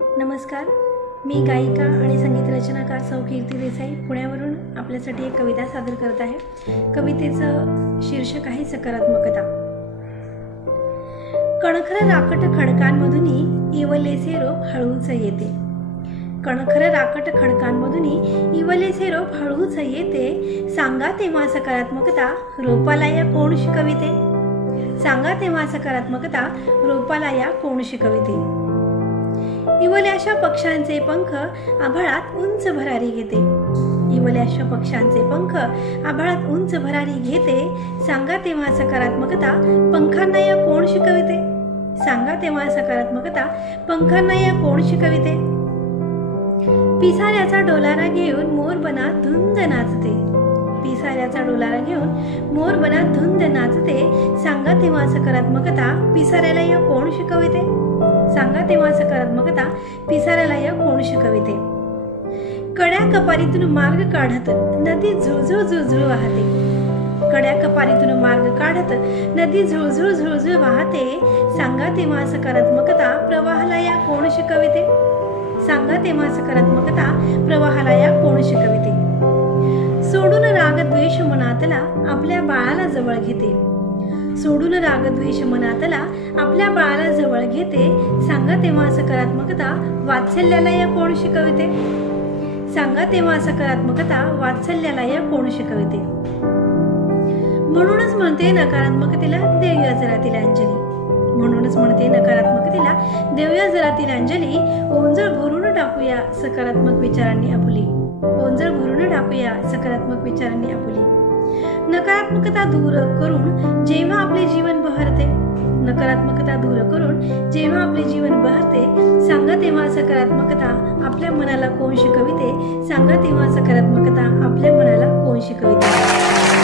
नमस्कार, मी गायिका आणि संगीत रचनाकार सौ कीर्ती देसाई पुण्यावरून आपल्यासाठी एक कविता सादर करत आहे। कवितेचं शीर्षक आहे सकारात्मकता। कणखर राकट खडकांमधून इवलेसे रोप हळूच येते। कणखर राकट खडकांमधून इवलेसे रोप हळूच येते। सांगा तेव्हा सकारात्मकता रोपाला या कोण शिकविते। सांगा तेव्हा सकारात्मकता रोपाला या कोण शिकविते। इवल्याशा पक्ष्यांचे पंख आभाळात उंच भरारी घेते। इवल्याशा पक्ष्यांचे पंख आभाळात उंच भरारी घेते। सांगा तेव्हा सकारात्मकता पंखांना या कोण शिकविते। सांगा तेव्हा सकारात्मकता पंखांना या कोण शिकविते। पिसाऱ्याचा डोलारा घेऊन मोर बनात धुंद नाचते। पिसाऱ्याचा डोलारा घेऊन मोर बनात धुंद नाचते। सांगा तेव्हा सकारात्मकता पिसाऱ्याला या कोण शिकविते। सांगा तेव्हा सकारात्मकता पिसाऱ्याला या कोण शिकविते। कड्या कपारीतून मार्ग काढत नदी झुळझुळ झुळझुळ वाहते। कड्या कपारीतून मार्ग काढत नदी झुळझुळ झुळझुळ वाहते। सांगा तेव्हा सकारात्मकता प्रवाहाला या कोण शिकविते। सांगा तेव्हा सकारात्मकता प्रवाहाला या कोण शिकविते। सोडून राग द्वेष मनातला आपल्या बाळाला जवळ घेते। सोडून राग द्वेष मनातला आपल्या बाळाला जवळ घेते। सांगा तेव्हा सकारात्मकता वात्सल्याला या कोण शिकविते। सांगा तेव्हा सकारात्मकता वात्सल्याला या कोण शिकविते। म्हणूनच म्हणते नकारात्मकतेला देऊया जरा तिलांजली। म्हणूनच म्हणते नकारात्मकतेला देऊया जरा तिलांजली। ओंजळ भरून टाकूया सकारात्मक विचारांनी आपुली। ओंजळ भरून टाकूया सकारात्मक विचारांनी आपुली। नकारात्मकता दूर करून जेव्हा आपले जीवन बहरते। नकारात्मकता दूर करून जेव्हा आपले जीवन बहरते। सांगा तेव्हा सकारात्मकता आपल्या मनाला कोण शिकविते। सांगा तेव्हा सकारात्मकता आपल्या मनाला कोण शिकविते।